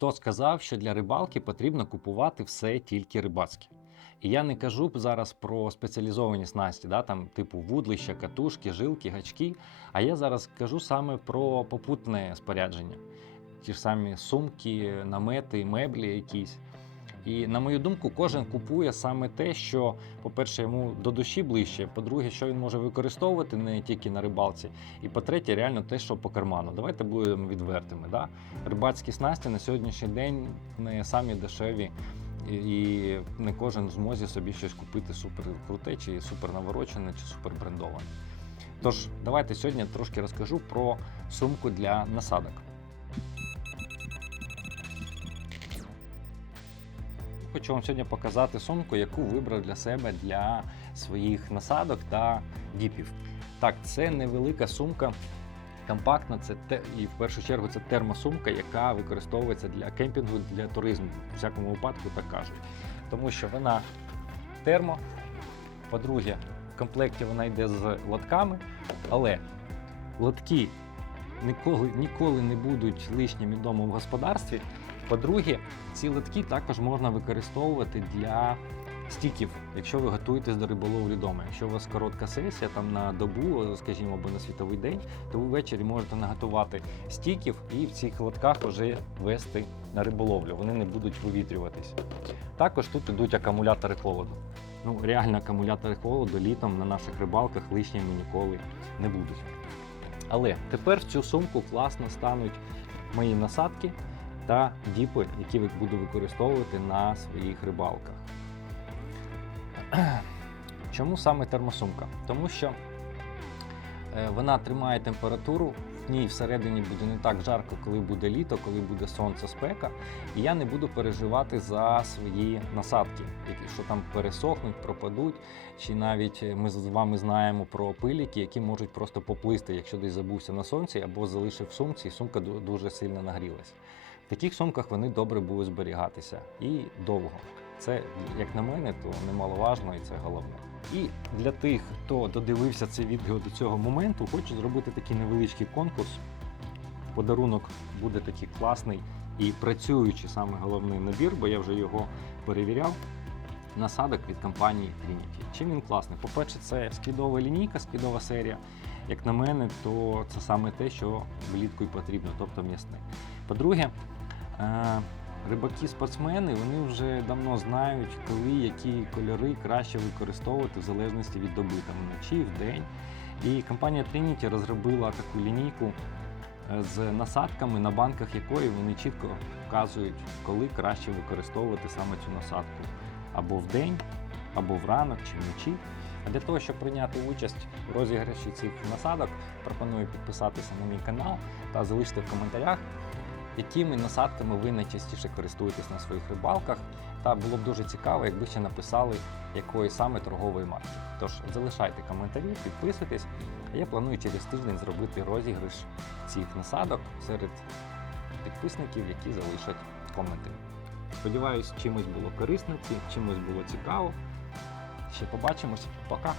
Хто сказав, що для рибалки потрібно купувати все тільки рибацьке? І я не кажу зараз про спеціалізовані снасті, да, там, типу вудлища, катушки, жилки, гачки. А я зараз кажу саме про попутне спорядження. Ті ж самі сумки, намети, меблі якісь. І на мою думку, кожен купує саме те, що, по-перше, йому до душі ближче, по-друге, що він може використовувати не тільки на рибалці, і по-третє, реально те, що по карману. Давайте будемо відвертими. Да? Рибацькі снасті на сьогоднішній день не самі дешеві, і- не кожен в змозі собі щось купити супер круте, чи супер наворочене, чи супер брендоване. Тож, давайте сьогодні трошки розкажу про сумку для насадок. Хочу вам сьогодні показати сумку, яку вибрав для себе для своїх насадок та діпів. Так, це невелика сумка, компактна, це те, і в першу чергу це термосумка, яка використовується для кемпінгу, для туризму. В всякому випадку так кажуть. Тому що вона термо. По-друге, в комплекті вона йде з лотками, але лотки ніколи, ніколи не будуть лишніми вдома в господарстві. По-друге, ці лотки також можна використовувати для стіків, якщо ви готуєтесь до риболовлі вдома. Якщо у вас коротка сесія там на добу, скажімо, або на світовий день, то ви ввечері можете наготувати стіків і в цих лотках вже вести на риболовлю. Вони не будуть вивітрюватись. Також тут йдуть акумулятори холоду. Ну, реально акумулятори холоду літом на наших рибалках лишніми ніколи не будуть. Але тепер в цю сумку класно стануть мої насадки та діпи, які буду використовувати на своїх рибалках. Чому саме термосумка? Тому що е, вона тримає температуру, в ній всередині буде не так жарко, коли буде літо, коли буде сонце, спека, і я не буду переживати за свої насадки, які що там пересохнуть, пропадуть. Чи навіть ми з вами знаємо про пиліки, які можуть просто поплисти, якщо десь забувся на сонці або залишив в сумці, і сумка дуже сильно нагрілась. Таких сумках вони добре будуть зберігатися і довго. Це, як на мене, то немаловажно і це головне. І для тих, хто додивився це відео до цього моменту, хочу зробити такий невеличкий конкурс. Подарунок буде такий класний і працюючий саме головний набір, бо я вже його перевіряв. Насадок від компанії Trinity. Чим він класний? По-перше, це скидова лінійка, скидова серія. Як на мене, то це саме те, що влітку й потрібно, тобто м'ясне. По-друге, рибаки-спортсмени вони вже давно знають, коли які кольори краще використовувати в залежності від доби, там вночі, в день. І компанія Trinity розробила таку лінійку е, з насадками, на банках якої вони чітко вказують, коли краще використовувати саме цю насадку або в день, або в ранок чи вночі. А для того, щоб прийняти участь у розіграші цих насадок, пропоную підписатися на мій канал та залишити в коментарях, якими насадками ви найчастіше користуєтесь на своїх рибалках. Та було б дуже цікаво, якби ще написали, якої саме торгової марки. Тож залишайте коментарі, підписуйтесь. Я планую через тиждень зробити розіграш цих насадок серед підписників, які залишать коменти. Сподіваюсь, чимось було корисно, чимось було цікаво. Ще побачимось. Пока!